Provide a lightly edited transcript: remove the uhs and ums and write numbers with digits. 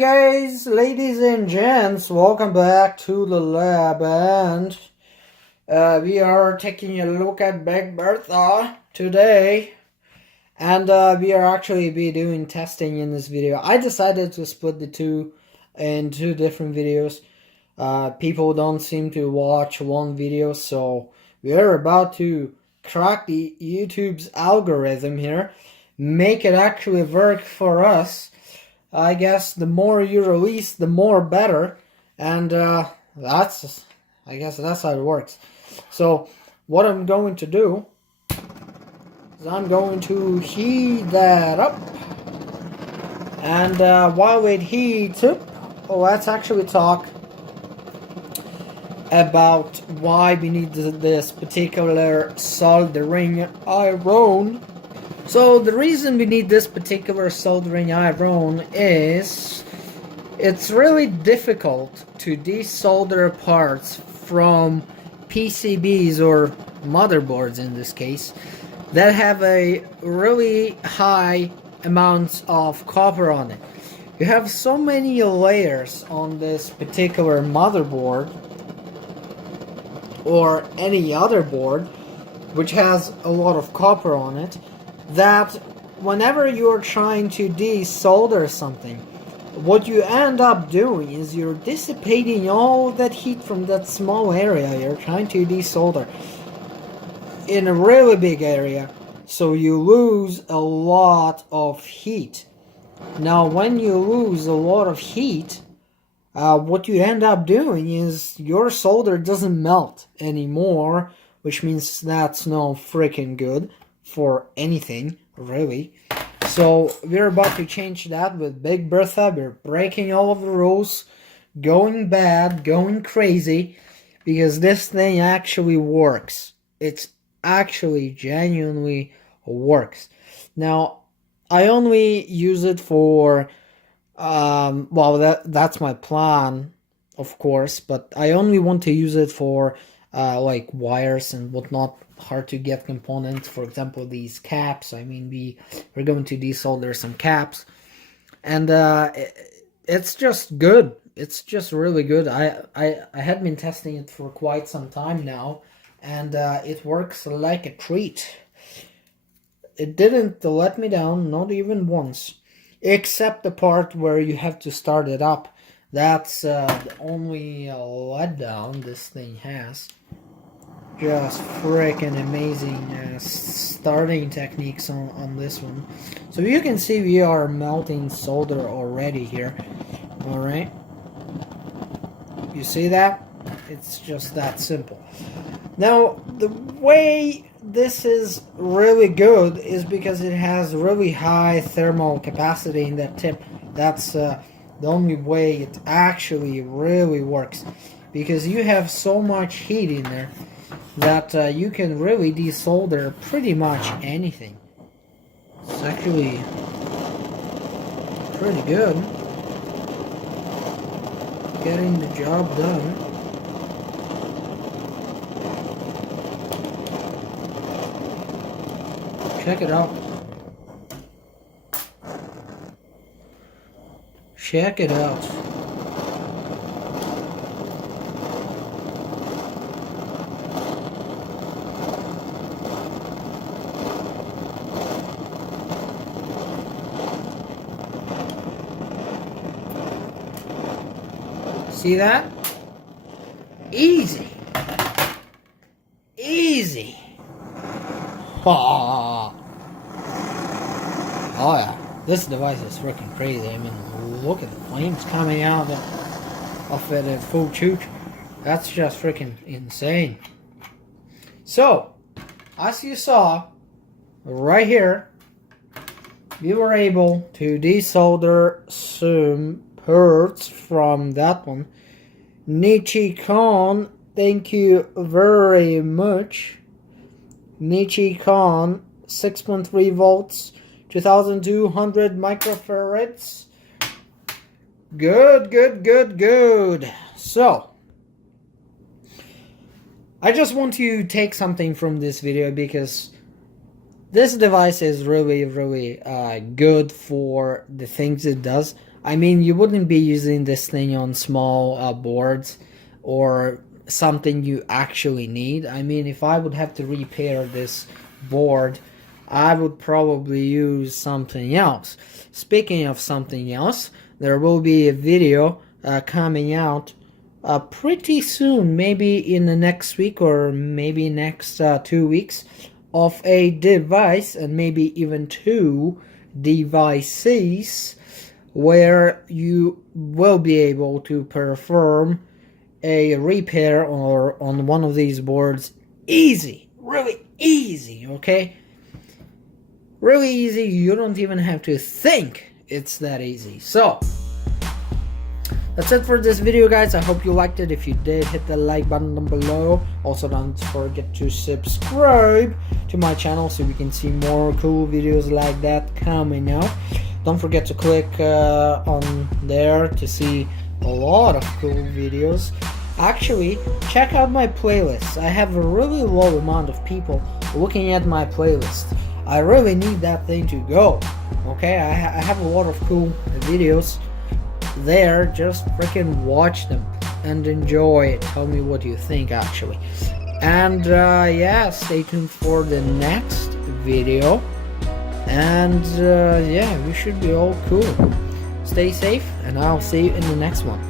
guys, ladies and gents, welcome back to the lab, and we are taking a look at Big Bertha today, and we are actually be doing testing in this video. I decided to split the two in two different videos. People don't seem to watch one video, so we are about to crack the YouTube's algorithm here, make it actually work for us. I guess the more you release, the more better, and I guess that's how it works. So what I'm going to do is I'm going to heat that up, and while it heats up, let's actually talk about why we need this particular soldering iron. So the reason we need this particular soldering iron is it's really difficult to desolder parts from PCBs or motherboards in this case that have a really high amounts of copper on it. You have so many layers on this particular motherboard or any other board which has a lot of copper on it, that whenever you're trying to desolder something, what you end up doing is you're dissipating all that heat from that small area you're trying to desolder in a really big area, so you lose a lot of heat. Now when you lose a lot of heat, what you end up doing is your solder doesn't melt anymore, which means that's no freaking good for anything, really. So we're about to change that with Big Bertha. We're breaking all of the rules, going bad, going crazy, because this thing actually works. It's actually genuinely works. Now, I only use it for, well, that's my plan, of course, but I only want to use it for like wires and whatnot, hard to get components. For example, these caps. I mean, we're going to desolder some caps, and it's just good. It's just really good. I had been testing it for quite some time now, and it works like a treat. It didn't let me down, not even once, except the part where you have to start it up. That's the only letdown this thing has. Just freaking amazing starting techniques on this one. So you can see we are melting solder already here. Alright, you see that? It's just that simple. Now the way this is really good is because it has really high thermal capacity in that tip. That's the only way it actually really works, because you have so much heat in there that you can really desolder pretty much anything. It's actually pretty good, getting the job done. Check it out. Check it out. See that? Easy. Easy. Oh yeah, this device is freaking crazy. I mean, look at the flames coming out of it at full shoot. That's just freaking insane. So, as you saw right here, we were able to desolder some parts from that one. Nichi-Con, thank you very much. Nichi-Con, 6.3 volts, 2200 microfarads. Good, good, good, good. So, I just want to take something from this video because this device is really, really good for the things it does. I mean, you wouldn't be using this thing on small boards or something you actually need. I mean, if I would have to repair this board, I would probably use something else. Speaking of something else, there will be a video coming out pretty soon, maybe in the next week or maybe next 2 weeks, of a device, and maybe even 2 devices, where you will be able to perform a repair or on one of these boards easy, really easy, okay? Really easy. You don't even have to think, it's that easy. So that's it for this video, guys. I hope you liked it. If you did, hit the like button down below. Also, don't forget to subscribe to my channel so we can see more cool videos like that coming out. Don't forget to click on there to see a lot of cool videos. Actually, check out my playlist. I have a really low amount of people looking at my playlist. I really need that thing to go. Okay, I have a lot of cool videos there. Just freaking watch them and enjoy it. Tell me what you think, actually. And yeah, stay tuned for the next video. And yeah, we should be all cool. Stay safe, and I'll see you in the next one.